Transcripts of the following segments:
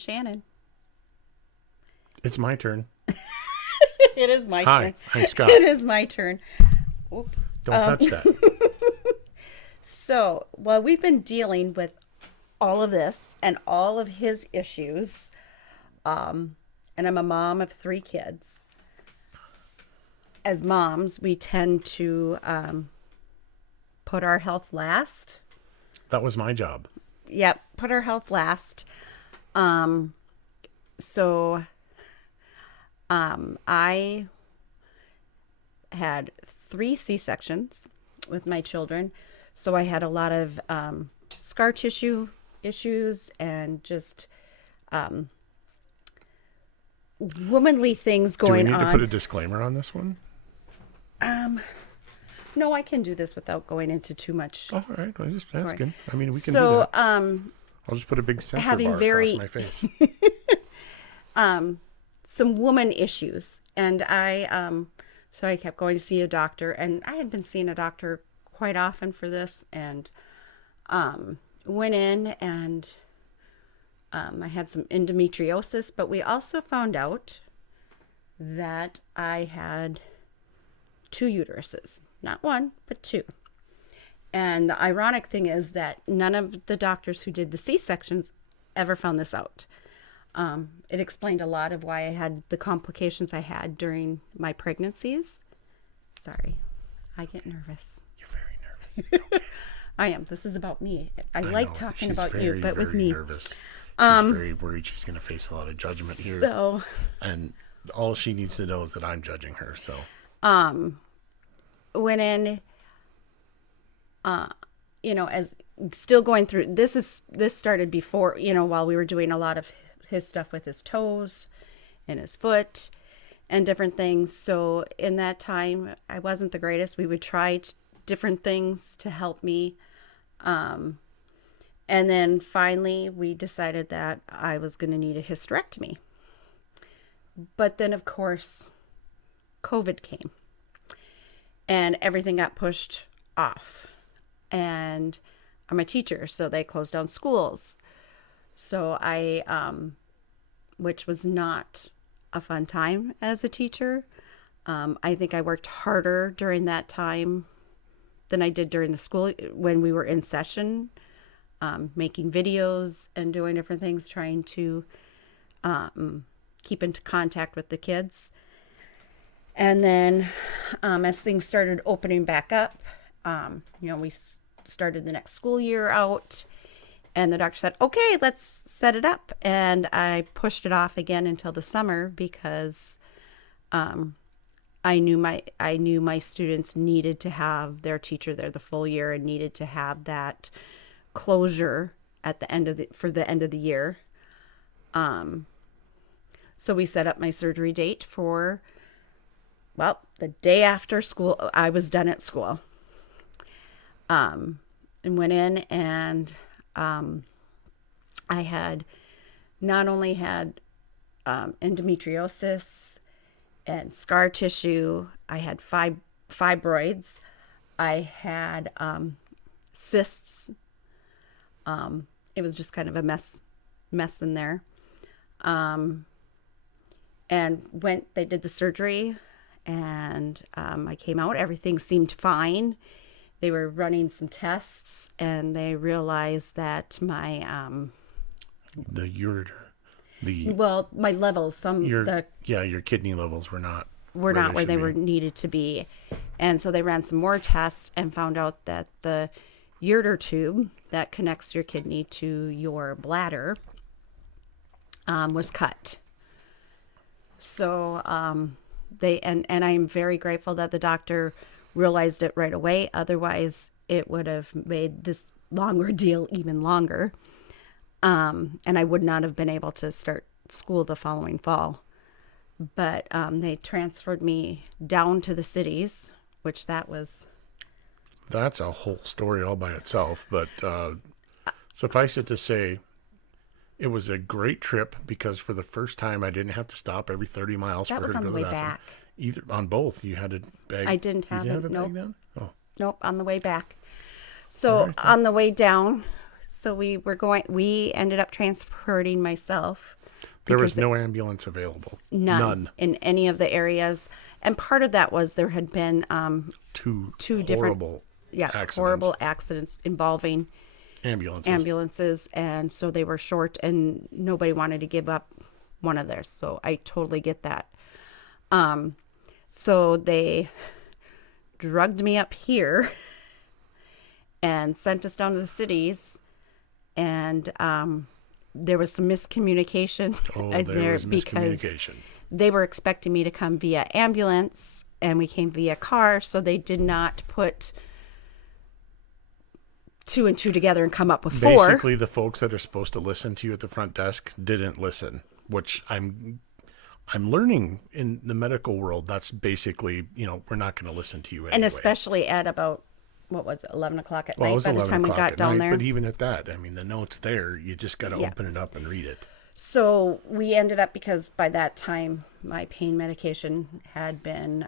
Shannon. It's my turn. It is my Hi, turn. I'm Scott. It is my turn. Oops. Don't touch that. So, while we've been dealing with all of this and all of his issues, and I'm a mom of 3 kids, as moms, we tend to put our health last. That was my job. Yep, put our health last. So I had 3 C-sections with my children. So I had a lot of scar tissue issues and just womanly things Do we going need to put a on. disclaimer on this one? No, I can do this without going into too much. Oh, all right. I'm just asking. I mean, we can do So, that. I'll just put a big sensor having bar very- across my face. some woman issues, and so I kept going to see a doctor, and I had been seeing a doctor quite often for this, and went in, and I had some endometriosis, but we also found out that I had 2 uteruses, not 1 but 2. And the ironic thing is that none of the doctors who did the C-sections ever found this out. It explained a lot of why I had the complications I had during my pregnancies. Sorry, I get nervous. You're very nervous. Okay. I am. This is about me. I know. like talking She's about very, you, but with very me. nervous. She's very worried she's going to face a lot of judgment here. So, And all she needs to know is that I'm judging her. So, went in, as still going through this started before, while we were doing a lot of his stuff with his toes and his foot and different things. So in that time, I wasn't the greatest. We would try different things to help me. And then finally we decided that I was going to need a hysterectomy. But then of course, COVID came and everything got pushed off. And I'm a teacher, so they closed down schools. So which was not a fun time as a teacher. I think I worked harder during that time than I did during the school when we were in session, making videos and doing different things, trying to keep into contact with the kids. And then as things started opening back up, we started the next school year out, and the doctor said, okay, let's set it up. And I pushed it off again until the summer because I knew my students needed to have their teacher there the full year and needed to have that closure at the end of for the end of the year. So we set up my surgery date for, the day after school, I was done at school. And went in, and I had not only had endometriosis and scar tissue, I had fibroids, I had cysts. It was just kind of a mess in there. And they did the surgery, and I came out. Everything seemed fine. They were running some tests, and they realized that my the ureter, my levels, your kidney levels were not where they were needed to be. And so they ran some more tests and found out that the ureter tube that connects your kidney to your bladder was cut. So and I am very grateful that the doctor realized it right away. Otherwise, it would have made this long ordeal even longer. And I would not have been able to start school the following fall. But they transferred me down to the cities, which that's a whole story all by itself. But suffice it to say, it was a great trip because for the first time, I didn't have to stop every 30 miles for her to go to the bathroom. That was on the way back. Either on both, you had a bag. I didn't have a nope. bag then? Oh. Nope, on the way back. So on the way down, So we ended up transporting myself There was because no ambulance available. none in any of the areas. And part of that was there had been Two different horrible accidents. horrible accidents involving Ambulances. and so they were short and nobody wanted to give up one of theirs. So I totally get that. So they drugged me up here and sent us down to the cities, and there was some miscommunication There was because miscommunication. they were expecting me to come via ambulance and we came via car, so they did not put two and two together and come up with four. Basically, the folks that are supposed to listen to you at the front desk didn't listen, which I'm learning in the medical world. That's basically, we're not going to listen to you anyway. And especially at about, what was it, 11 o'clock at night by the time we got down there. But even at that, I mean, the note's there. You just got to open it up and read it. So we ended up, because by that time my pain medication had been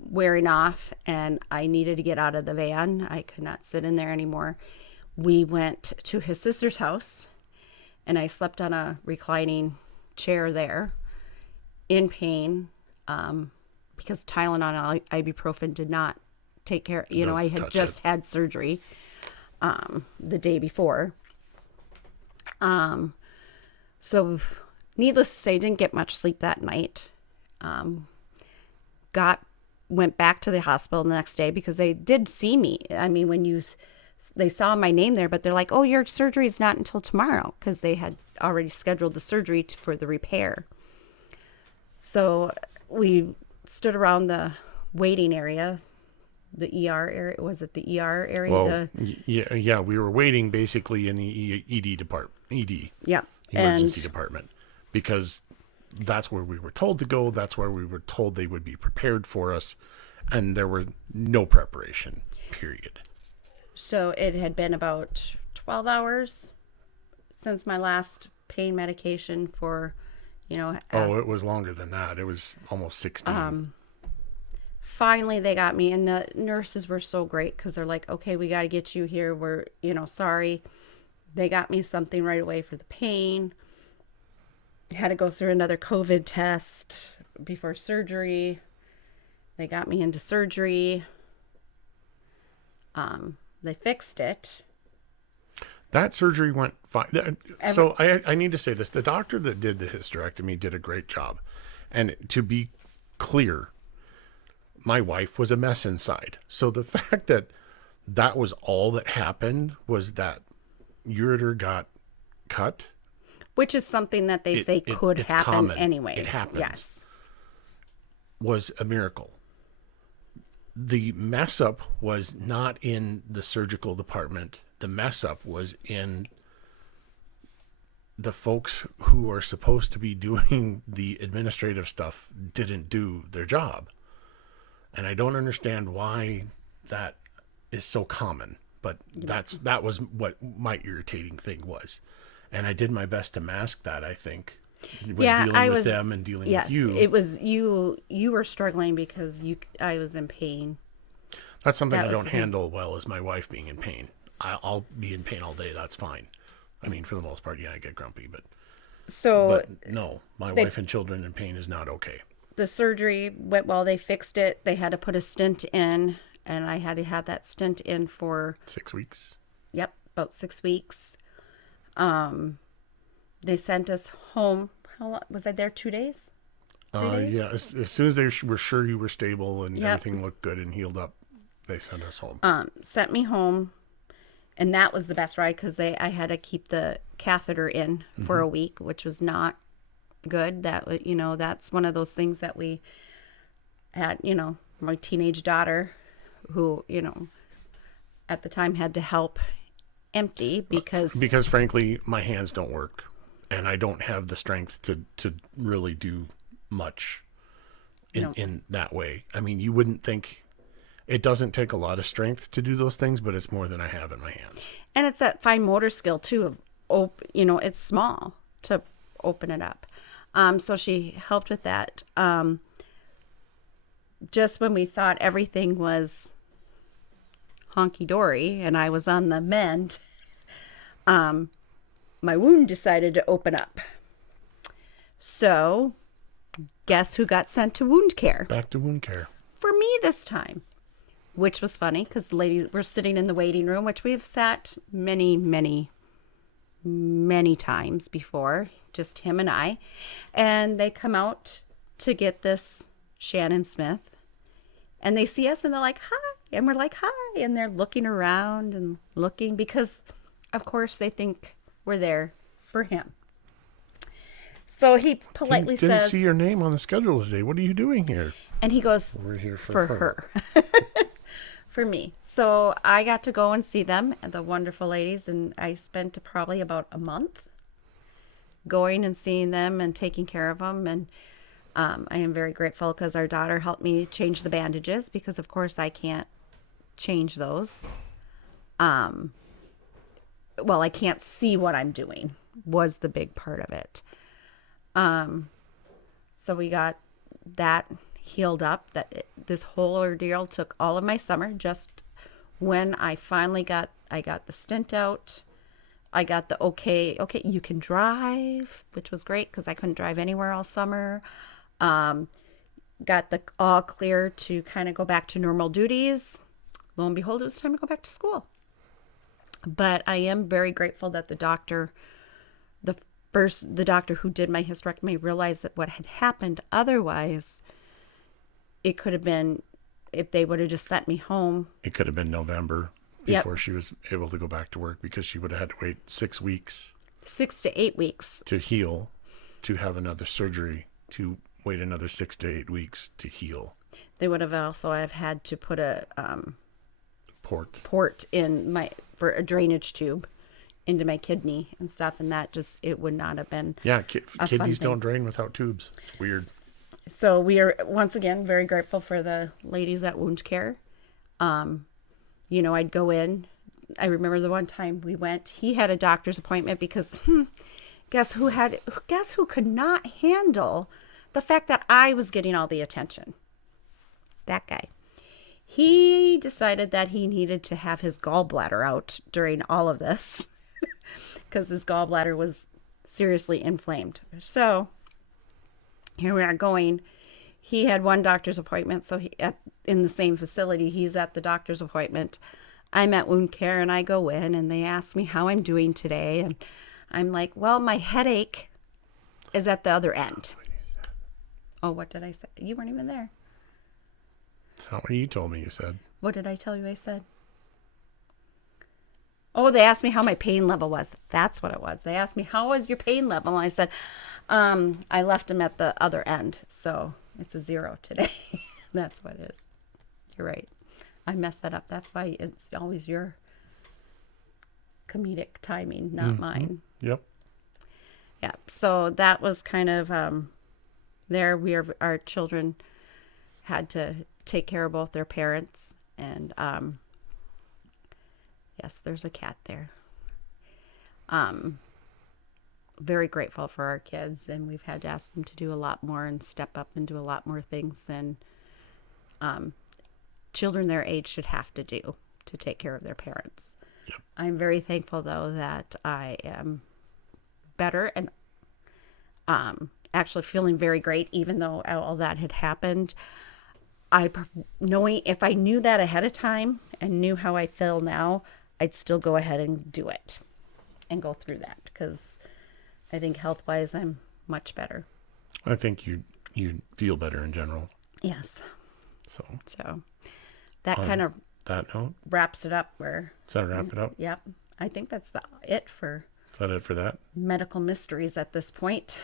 wearing off and I needed to get out of the van. I could not sit in there anymore. We went to his sister's house and I slept on a reclining chair there in pain because Tylenol and ibuprofen did not take care. I had just had surgery the day before. So needless to say, didn't get much sleep that night. Went back to the hospital the next day because they did see me. I mean, they saw my name there, but they're like, "Oh, your surgery is not until tomorrow," because they had already scheduled the surgery for the repair. So we stood around the waiting area, the ER area. Was it the ER area? Well, yeah, we were waiting basically in the ED department, Yeah. emergency department, because that's where we were told to go. That's where we were told they would be prepared for us, and there were no preparation, period. So it had been about 12 hours since my last pain medication for, it was longer than that. It was almost 16. Finally they got me, and the nurses were so great because they're like, "Okay, we got to get you here. We're, sorry." They got me something right away for the pain. Had to go through another COVID test before surgery. They got me into surgery. They fixed it. That surgery went fine. So I need to say this. The doctor that did the hysterectomy did a great job. And to be clear, my wife was a mess inside. So the fact that was all that happened was that ureter got cut. Which is something that they say could happen common. anyways. It happens. Yes. Was a miracle. The mess up was not in the surgical department. The mess up was in the folks who are supposed to be doing the administrative stuff didn't do their job. And I don't understand why that is so common, but that was what my irritating thing was. And I did my best to mask that, I think, when dealing with them and dealing with you. It was you were struggling because I was in pain. That's something I don't handle well, is my wife being in pain. I'll be in pain all day. That's fine. I mean, for the most part, I get grumpy, but no, my wife and children in pain is not okay. The surgery went well. They fixed it. They had to put a stent in, and I had to have that stent in for 6 weeks. Yep, about 6 weeks. They sent us home. How long was I there? 2 days? 3 days? Yeah. As soon as they were sure you were stable and everything looked good and healed up, they sent us home. Sent me home, and that was the best ride because I had to keep the catheter in for a week, which was not good. That that's one of those things that we had. My teenage daughter, who at the time had to help empty because frankly my hands don't work and I don't have the strength to really do much in that way. I mean, you wouldn't think. It doesn't take a lot of strength to do those things, but it's more than I have in my hands. And it's that fine motor skill too of it's small to open it up. So she helped with that. Just when we thought everything was honky dory and I was on the mend, my wound decided to open up. So, guess who got sent to wound care? Back to wound care. For me this time, which was funny because the ladies were sitting in the waiting room, which we've sat many, many, many times before, just him and I. And they come out to get this Shannon Smith. And they see us and they're like, hi. And we're like, hi. And they're looking around and looking because, of course, they think we're there for him. So he politely Didn't says... see your name on the schedule today. What are you doing here? And he goes, we're here for her. For me. So I got to go and see them, the wonderful ladies, and I spent probably about a month going and seeing them and taking care of them. And I am very grateful because our daughter helped me change the bandages because, of course, I can't change those. Well, I can't see what I'm doing was the big part of it. So we got that healed up. This whole ordeal took all of my summer. Just when I finally got the stint out, I got the okay, you can drive, which was great because I couldn't drive anywhere all summer. Got the all clear to kind of go back to normal duties. Lo and behold, it was time to go back to school. But I am very grateful that the doctor who did my hysterectomy realized that what had happened otherwise, it could have been, if they would have just sent me home. It could have been November before she was able to go back to work because she would have had to wait 6 weeks. 6 to 8 weeks. To heal, to have another surgery, to wait another 6 to 8 weeks to heal. They would have also had to put a port in for a drainage tube into my kidney and stuff, and that just, it would not have been kidneys don't drain without tubes. It's weird. So we are once again very grateful for the ladies at wound care. I'd go in. I remember the one time we went, he had a doctor's appointment because guess who could not handle the fact that I was getting all the attention? That guy. He decided that he needed to have his gallbladder out during all of this because his gallbladder was seriously inflamed. So here we are going. He had one doctor's appointment, so in the same facility, he's at the doctor's appointment. I'm at wound care, and I go in, and they ask me how I'm doing today, and I'm like, well, my headache is at the other end. Oh, what did I say? You weren't even there. That's not what you told me you said. What did I tell you I said? Oh, they asked me how my pain level was. That's what it was. They asked me, how was your pain level? And I said, I left him at the other end, so it's a 0 today. That's what it is. You're right. I messed that up. That's why it's always your comedic timing, not mine. Yep. Yeah. So that was kind of our children had to take care of both their parents, and yes, there's a cat there. Very grateful for our kids, and we've had to ask them to do a lot more and step up and do a lot more things than children their age should have to do to take care of their parents. Yep. I'm very thankful, though, that I am better and actually feeling very great, even though all that had happened. Knowing if I knew that ahead of time and knew how I feel now, I'd still go ahead and do it and go through that because I think health-wise I'm much better. I think you feel better in general. Yes. So that On kind of that note wraps it up. Does that wrap it up? Yep. I think that's it for. Is that it for that? Medical mysteries at this point.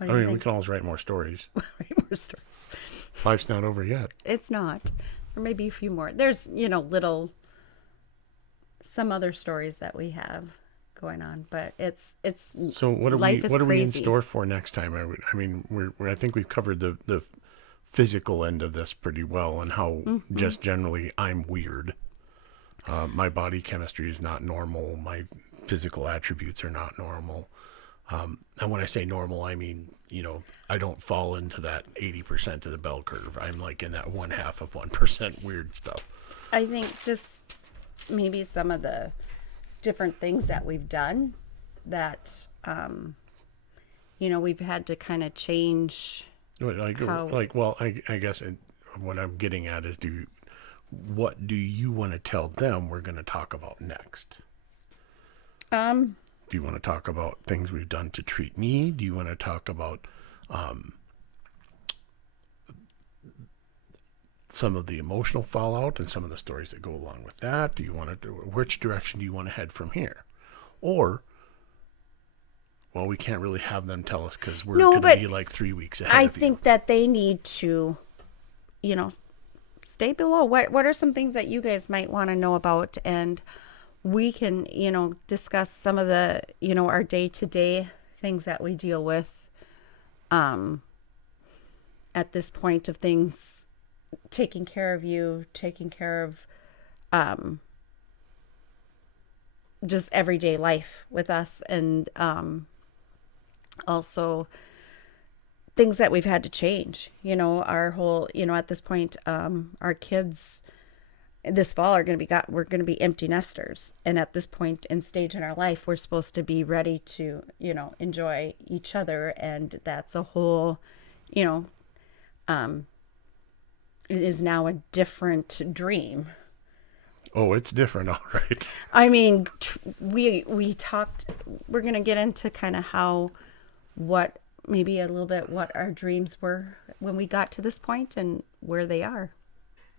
I mean, we can always write more stories. Write more stories. Life's not over yet. It's not. There may be a few more. There's, some other stories that we have going on, but it's. So what are we in store for next time? I mean, I think we've covered the physical end of this pretty well, and how just generally I'm weird. My body chemistry is not normal. My physical attributes are not normal. And when I say normal, I mean, I don't fall into that 80% of the bell curve. I'm like in that 1/2 of 1% weird stuff. I think just maybe some of the different things that we've done that, we've had to kind of change how. Well, I guess what I'm getting at is, what do you want to tell them we're going to talk about next? Um, Do you want to talk about things we've done to treat me? Do you want to talk about some of the emotional fallout and some of the stories that go along with that? Do you want to which direction do you want to head from here? Or, well, we can't really have them tell us because we're going to be like 3 weeks ahead I of you. think that they need to, stay below. What are some things that you guys might want to know about? And we can, discuss some of the, our day-to-day things that we deal with at this point of things, taking care of you, taking care of just everyday life with us, and also things that we've had to change. Our whole, at this point, our kids this fall we're going to be empty nesters, and at this point in stage in our life, we're supposed to be ready to, enjoy each other, and that's a whole, it is now a different dream. Oh, it's different, all right. I mean, we talked. We're gonna get into kind of what maybe a little bit what our dreams were when we got to this point and where they are.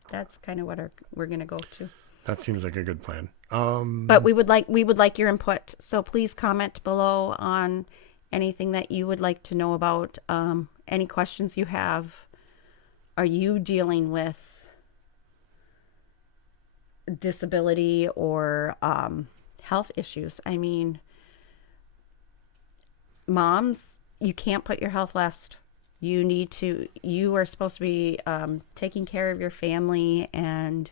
That's kind of what we're gonna go to. That seems like a good plan. But we would like your input. So please comment below on anything that you would like to know about. Any questions you have. Are you dealing with disability or health issues? I mean, moms, you can't put your health last. You are supposed to be taking care of your family, and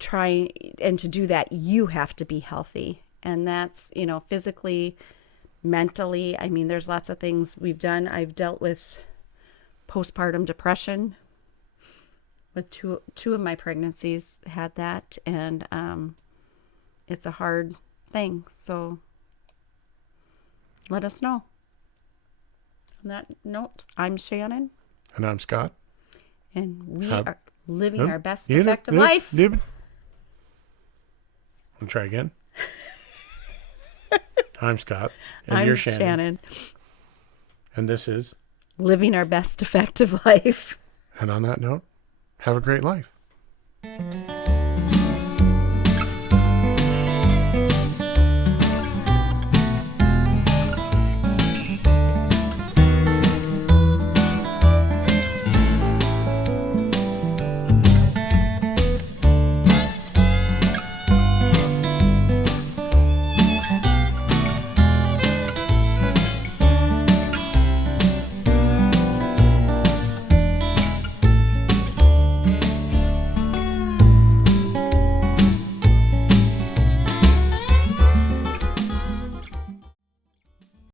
trying, and to do that, you have to be healthy. And that's, physically, mentally. I mean, there's lots of things we've done. I've dealt with postpartum depression with two of my pregnancies, had that, and it's a hard thing. So let us know. On that note, I'm Shannon. And I'm Scott. And we are living our best defective life. Want to try again? I'm Scott. And you're Shannon. And this is Living Our Best Defective Life. And on that note, have a great life.